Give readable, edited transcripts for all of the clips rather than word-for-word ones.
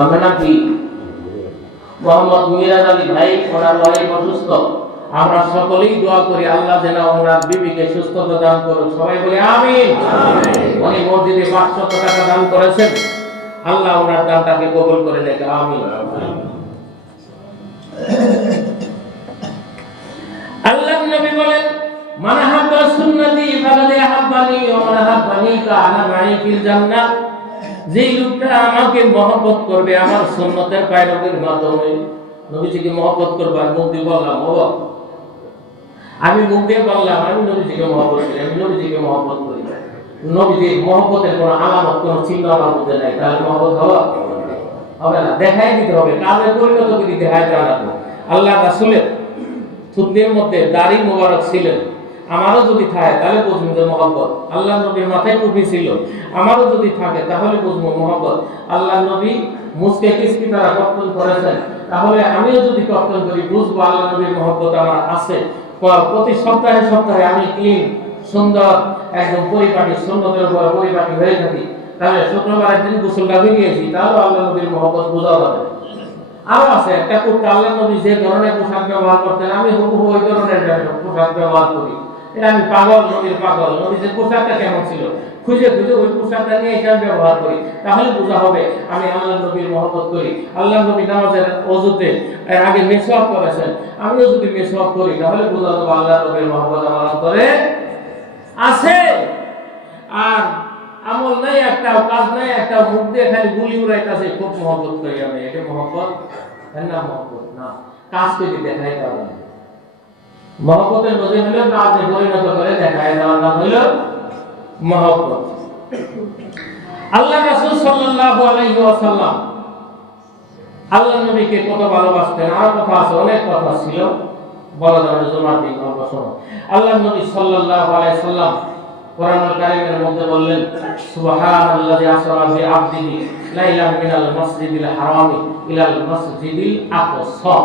আমরা নাকি মোহাম্মদ মিরাজ আলী ভাই, ওনার ওয়াইফ অসুস্থ। আমরা সকলেই দোয়া করি আল্লাহ যেন ওনার বিবিকে সুস্থতা দান করুন। সবাই বলি আমিন। উনি মসজিদে 500 টাকা দান করেছেন, আল্লাহ ওনার দানটাকে কবুল করে নেন, আমিন। আল্লাহর নবী বলেন, মান হাব্বা সুন্নতি ফাকাদ আহাব্বানি ওয়া মান আহাব্বানি কানা মাই ফিল জান্নাহ। যে লোকটা আমাকে মহব্বত করবে আমার সুন্নতের পায়রবির মাধ্যমে, নবীজিকে মহব্বত করবে। আর মুখ দিয়ে বললাম আমি মুখ দিয়ে বললাম আমি নবীজিকে মহব্বত করি, আমি নবীজিকে মহব্বত করি। নবীজির মহব্বতের কোনো আলামত, কোনো চিহ্ন আমার মধ্যে নাই, তাহলে মহব্বত হবে না। দেখাই দিতে হবে, কাজে পরিণত করে দেখাই দেওয়া লাগবে। আল্লাহ রাসূলের থুতনির মধ্যে দাড়ি মোবারক ছিলেন, আমারও যদি থাকে তাহলে বুঝবো যে মহব্বত। আল্লাহ নবীর মাথায় টুপি ছিল, আমারও যদি থাকে তাহলে বুঝবো মহব্বত। আল্লাহ নবী মুসকে কিসকি দ্বারা কর্তন করেছেন, তাহলে আমিও যদি কর্তন করি বুঝবো আল্লাহ নবীর মহব্বত আমার আছে। প্রতি সপ্তাহে সপ্তাহে আমি ক্লিন সুন্দর একদম পরিপাটি সুন্নতের উপর পরিপাটি হয়ে থাকি, তাহলে শুক্রবারের দিন গোসলটা বেরিয়েছি, তাহলে আল্লাহ নবীর মহব্বত বোঝা যাবে। আরো আছে একটা কুর্তা, আল্লাহ নবী যে ধরনের পোশাক ব্যবহার করতেন আমি হুবহু ওই ধরনের পোশাক ব্যবহার করি। এটা আমি পাগল, নবীর পাগল। নবীর যে পোশাকটা কেমন ছিল খুঁজে খুঁজে ওই পোশাকটা নিয়ে এটা ব্যবহার করি, তাহলে বোঝা হবে আমি আল্লাহ নবীর মহব্বত করি। আল্লাহ নবী নামাজের ওযুতে আগে মিসওয়াক করেছেন, আমিও যদি মিসওয়াক করি তাহলে বোঝা যাবে আল্লাহ নবীর মহব্বত আমার অন্তরে আছে। আর আমল নাই একটা, কাজ নাই একটা, মুখ দিয়ে খালি গুলি উড়াইতেছে, খুব মহব্বত করি আমি, এটা মহব্বত না? মহব্বত না, কাজ করে দেখাই দেওয়া। মহব্বতের মধ্যে হলো কাজে পরিণত করে দেখাই দেওয়ার নাম হলো মহব্বত। আল্লাহ রাসূল সাল্লাল্লাহু আলাইহি ওয়াসাল্লাম আল্লাহ নবীকে কত ভালোবাসতেন, আর কথা আছে, অনেক কথা ছিল, বলা যাবে জুমার দিন গল্প শোনো। আল্লাহ নবী সাল্লাল্লাহু আলাইহি ওয়াসাল্লাম কোরআনুল কারীমের মধ্যে বললেন, সুবহানাল্লাযী আসরা বিআবদিহি লাইলান মিনাল মাসজিদিল হারামি ইলাল মাসজিদিল আকসা।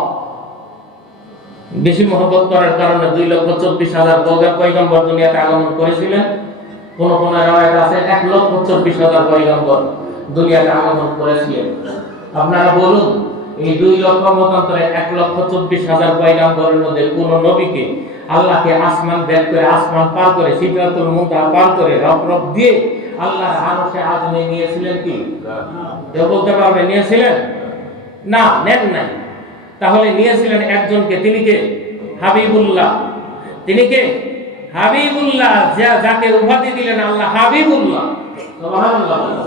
বেশি মহব্বত করার কারণে 2,24,000 পয়গম্বর দুনিয়াতে আগমন করেছিলেন। কোন কোন রাওয়ায়াত আছে 1,24,000 পয়গম্বর দুনিয়াতে আগমন করেছিলেন। আপনারা বলুন, এই 2 লক্ষ মতান্তরে 1,24,000 পয়গম্বরের মধ্যে কোন নবীকে আল্লাহকে আসমান বের করে, আসমান পার করে, সিদরাতুল মুনতাহা পার করে, রব দিয়ে আল্লাহর আরশে আযমে নিয়েছিলেন কি? কেউ বলতে পারবে নিয়েছিলেন? না, নেন নাই। তাহলে নিয়েছিলেন একজনকে, তিনি কে? হাবিবুল্লাহ। তিনি কে? হাবিবুল্লাহ, যাকে উপাধি দিলেন আল্লাহ হাবিবুল্লাহ। সুবহানাল্লাহ।